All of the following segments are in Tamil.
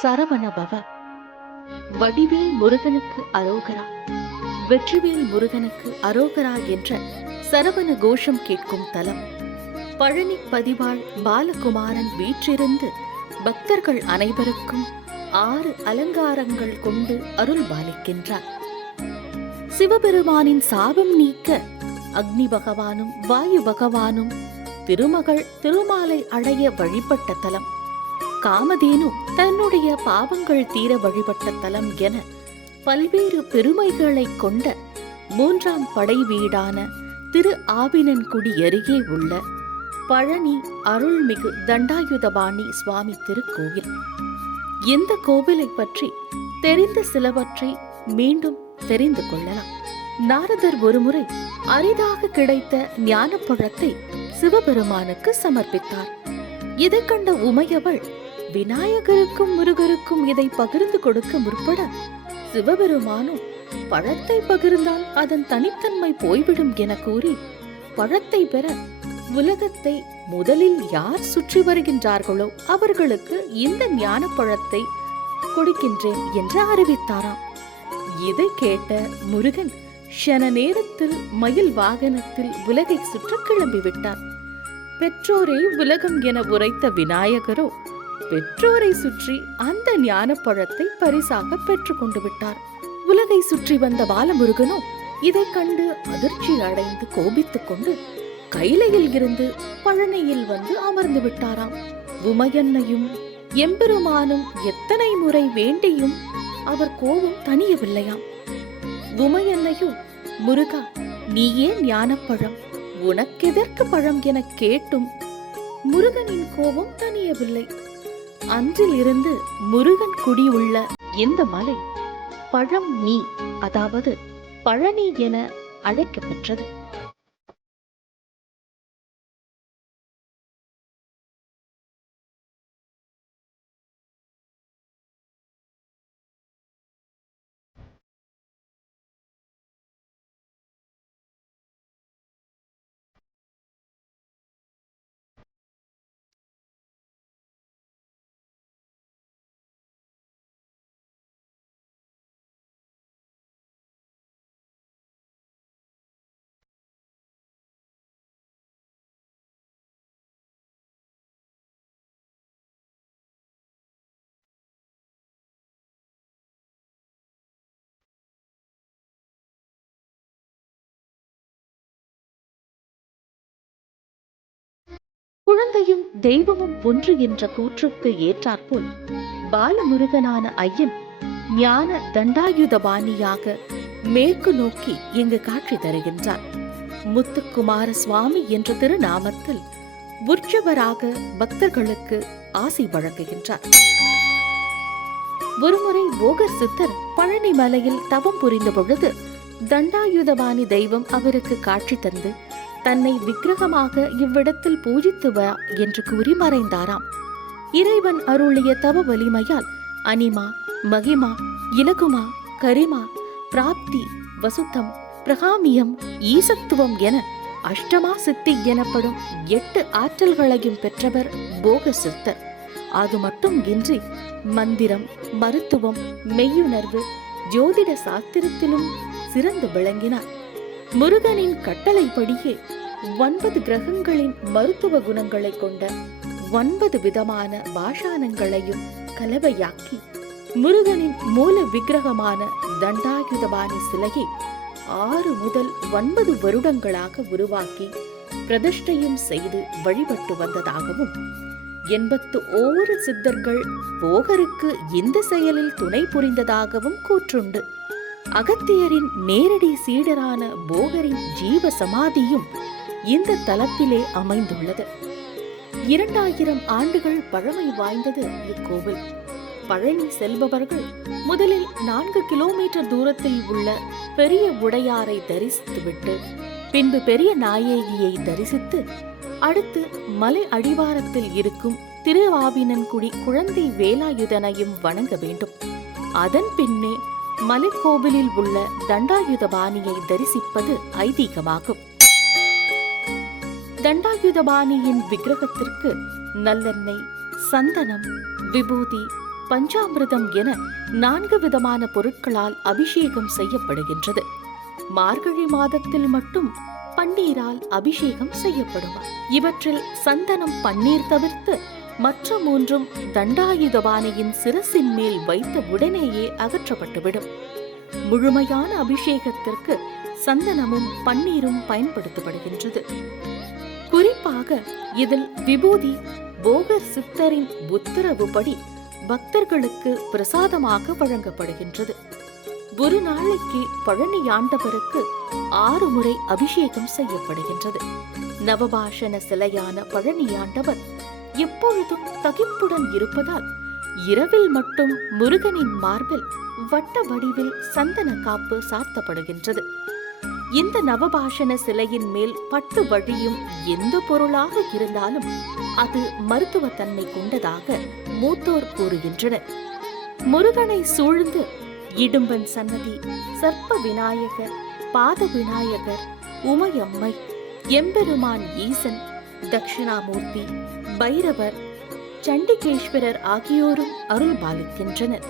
சரவணபவ. வடிவேல் முருகனுக்கு அரோகரா, வெற்றிவேல் முருகனுக்கு அரோகரா என்ற சரவண கோஷம் கேட்கும் தலம். பழனி பதிவாள் பாலகுமாரன் வீற்றிருந்து பக்தர்கள் அனைவருக்கும் 6 அலங்காரங்கள் கொண்டு அருள் பாலிக்கின்றார். சிவபெருமானின் சாபம் நீக்க அக்னி பகவானும் வாயு பகவானும் திருமகள் திருமாலை அடைய வழிபட்ட தலம். காமதேனு தன்னுடைய பாவங்கள் தீர வழிபட்ட தலம் என பல்வேறு பெருமைகளை கொண்ட 3ஆம் படை வீடான திரு ஆவினன்குடி அருகே உள்ள பழனி அருள்மிகு தண்டாயுதபாணி சுவாமி திருக்கோவில். இந்த கோவிலை பற்றி தெரிந்த சிலவற்றை மீண்டும் தெரிந்து கொள்ளலாம். நாரதர் ஒருமுறை அரிதாக கிடைத்த ஞானப்பழத்தை சிவபெருமானுக்கு சமர்ப்பித்தார். இதை கண்ட உமையவள் விநாயகருக்கும் முருகருக்கும் இதை பகிர்ந்து கொடுக்க முற்பட, சிவபெருமானும் பழத்தை பகிர்ந்தால் அதன் தனித்தன்மை போய்விடும் என கூறி, பழத்தை பெற உலகத்தை முதலில் யார் சுற்றி வருகின்றார்களோ அவர்களுக்கு இந்த ஞான பழத்தை கொடுக்கின்றேன் என்று அறிவித்தாராம். இதை கேட்ட முருகன் ஷன நேரத்தில் மயில் வாகனத்தில் உலகை சுற்ற கிளம்பிவிட்டார். பெற்றோரே உலகம் என உரைத்த விநாயகரோ பெற்றோரை சுற்றி அந்த ஞான பழத்தை பரிசாக பெற்றுக் கொண்டு விட்டார். உலகை சுற்றி வந்த பாலமுருகனோ இதை கண்டு அதிர்ச்சி அடைந்து கோபித்துக் கொண்டு கைலையில் இருந்து பழனியில் வந்து அமர்ந்து விட்டாராம். உமையன்னையும் எம்பெருமானும் எத்தனை முறை வேண்டியும் அவர் கோபம் தணியவில்லையாம். உமையன்னையோ, முருகா, நீயே ஞானப்பழம், உனக்கெதற்கு பழம் என கேட்டும் முருகனின் கோபம் தணியவில்லை. அன்றிலிருந்து முருகன் குடியுள்ள இந்த மலை பழம் நீ, அதாவது பழனி என அழைக்கப்பெற்றது. குழந்தையும் தெய்வமும் ஒன்று என்ற கூற்றுக்கு ஏற்றாற்போல் பாலமுருகனான ஐயன் ஞான தண்டாயுதபாணியாக மேற்கு நோக்கி இங்கு காட்சி தருகின்றார். முத்துக்குமார சுவாமி என்ற திருநாமத்தில் உற்சவராக பக்தர்களுக்கு ஆசி வழங்குகின்றார். ஒருமுறை போகர் சித்தர் பழனி மலையில் தவம் புரிந்த பொழுது தண்டாயுதபாணி தெய்வம் அவருக்கு காட்சி தந்து தன்னை விக்கிரகமாக இவ்விடத்தில் பூஜித்து வா என்று கூறி மறைந்தாராம். இறைவன் அருளிய தவ வலிமையால் அனிமா, மகிமா, இலகுமா, கரிமா, பிராப்தி, வசுத்தம், பிரகாமியம், ஈசத்துவம் என அஷ்டமா சித்தி எனப்படும் 8 ஆற்றல்களையும் பெற்றவர் போக சித்தர். அது மட்டும் இன்றி மந்திரம், மருத்துவம், மெய்யுணர்வு, ஜோதிட சாஸ்திரத்திலும் சிறந்து விளங்கினார். முருகனின் கட்டளைப்படியே 9 கிரகங்களின் மருத்துவ குணங்களை கொண்ட 9 விதமான பாஷாணங்களையும் கலவையாக்கி முருகனின் மூல விக்கிரகமான தண்டாயுதபாணி சிலையை 6 முதல் 9 வருடங்களாக உருவாக்கி பிரதிஷ்டையும் செய்து வழிபட்டு வந்ததாகவும் 81 சித்தர்கள் போகருக்கு இந்த செயலில் துணை புரிந்ததாகவும் கூற்றுண்டு. அகத்தியரின் நேரடி சீடரான போகரின் ஜீவ சமாதியும் இந்த தலத்திலே அமைந்துள்ளது. 2000 ஆண்டுகள் பழமை வாய்ந்தது இக்கோவில். பழனி செல்பவர்கள் முதலில் 4 கிலோமீட்டர் தூரத்தில் உள்ள பெரிய உடையாரை தரிசித்துவிட்டு பின்பு பெரிய நாயகியை தரிசித்து அடுத்து மலை அடிவாரத்தில் இருக்கும் திருஆவினன்குடி குழந்தை வேலாயுதனையும் வணங்க வேண்டும். அதன் பின்னே மலைக்கோவிலில் உள்ள தண்டாயுதபாணியை தரிசிப்பது ஐதீகமாகும். தண்டாயுதபாணியின் விக்கிரகத்திற்கு நல்லெண்ணெய், சந்தனம், விபூதி, பஞ்சாமிர்தம் என 4 விதமான பொருட்களால் அபிஷேகம் செய்யப்படுகின்றது. மார்கழி மாதத்தில் மட்டும் பன்னீரால் அபிஷேகம் செய்யப்படுமா. இவற்றில் சந்தனம், பன்னீர் தவிர்த்து மற்ற 3ம் தண்டாயுதபாணியின் சிரசின் மேல் வைத்த உடனேயே அகற்றப்பட்டுவிடும். முழுமையான அபிஷேகத்திற்கு சந்தனமும் பன்னீரும் பயன்படுத்தப்படுகின்றது. குறிப்பாக இதில் விபூதி போகர் சித்தரின் உத்தரவுப்படி பக்தர்களுக்கு பிரசாதமாக வழங்கப்படுகின்றது. ஒரு நாளைக்கு பழனி ஆண்டவருக்கு 6 முறை அபிஷேகம் செய்யப்படுகின்றது. நவபாஷண சிலையான பழனி ஆண்டவர் எப்பொழுதும் தகிப்புடன் இருப்பதால் இரவில் மட்டும் முருகனின் மார்பில் வட்ட வடிவில் சந்தன காப்பு சார்த்தப்படுகின்றது. இந்த நவபாஷண சிலையின் மேல் பட்டு வழியும் எந்த பொருளாக இருந்தாலும் அது மருத்துவத்தன்மை கொண்டதாக மூத்தோர் கூறுகின்றனர். முருகனை சூழ்ந்து இடும்பன் சன்னதி, சர்ப்ப விநாயகர், பாத விநாயகர், உமையம்மை, எம்பெருமான் ஈசன், தட்சிணாமூர்த்தி, பைரவர், சண்டிகேஸ்வரர் ஆகியோரும் அருள் பாலிக்கின்றனர்.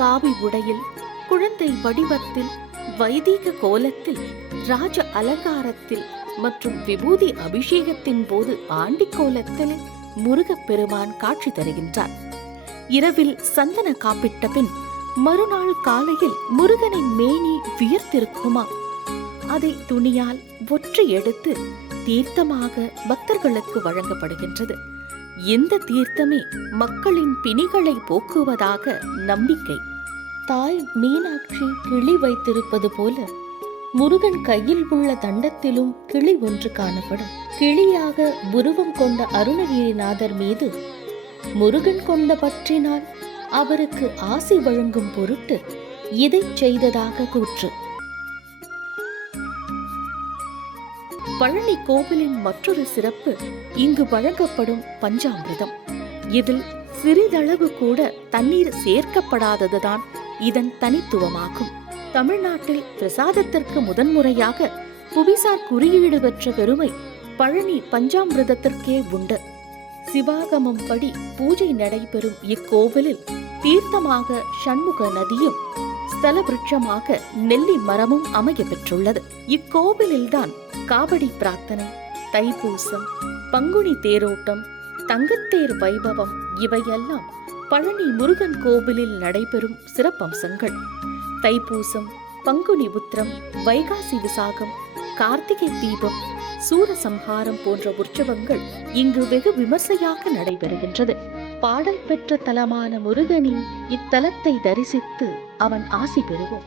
காவி உடையில், குழந்தை வடிவத்தில், வைதீக கோலத்தில், ராஜ அலங்காரத்தில் மற்றும் விபூதி அபிஷேகத்தின் போது ஆண்டி கோலத்தில் முருகப்பெருமான் காட்சி தருகின்றார். இரவில் சந்தன காப்பிட்ட பின் மறுநாள் காலையில் முருகனின் மேனி வியர்த்திருக்குமா, அதை துணியால் ஒற்றி எடுத்து தீர்த்தமாக பக்தர்களுக்கு வழங்கப்படுகின்றது. இந்த தீர்த்தமே மக்களின் பிணிகளை போக்குவதாக நம்பிக்கை. தாய் மீனாட்சி கிளி வைத்திருப்பது போல முருகன் கையில் உள்ள தண்டத்திலும் கிளி ஒன்று காணப்படும். கிளியாக உருவம் கொண்ட அருணகிரிநாதர் மீது முருகன் கொண்ட பற்றினால் அவருக்கு ஆசி வழங்கும் பொருட்டு இதை செய்ததாக கூற்று. பழனி கோவிலின் மற்றொரு சிறப்பு இங்கு வழங்கப்படும் பஞ்சாமிர்தம். இதில் சிறிதளவு கூட தண்ணீர் சேர்க்கப்படாததுதான் இதன் தனித்துவமாகும். தமிழ்நாட்டில் பிரசாதத்திற்கு முதன்முறையாக புவிசார் குறியீடு பெற்ற பெருமை பழனி பஞ்சாமிர்தத்திற்கே உண்டு. சிவாகமம் படி பூஜை நடைபெறும் இக்கோவிலில் தீர்த்தமாக சண்முக நதியும் ஸ்தல விருட்சமாக நெல்லி மரமும் அமைய பெற்றுள்ளது. இக்கோவிலில்தான் காவடி பிரார்த்தனை, தைப்பூசம், பங்குனி தேரோட்டம், தங்கத்தேர் வைபவம் இவையெல்லாம் பழனி முருகன் கோவிலில் நடைபெறும் சிறப்பம்சங்கள். தைப்பூசம், பங்குனி உத்திரம், வைகாசி விசாகம், கார்த்திகை தீபம், சூரசம்ஹாரம் போன்ற உற்சவங்கள் இங்கு வெகு விமர்சையாக நடைபெறுகின்றது. பாடல் பெற்ற தலமான முருகனின் இத்தலத்தை தரிசித்து அவன் ஆசி பெறுவோம்.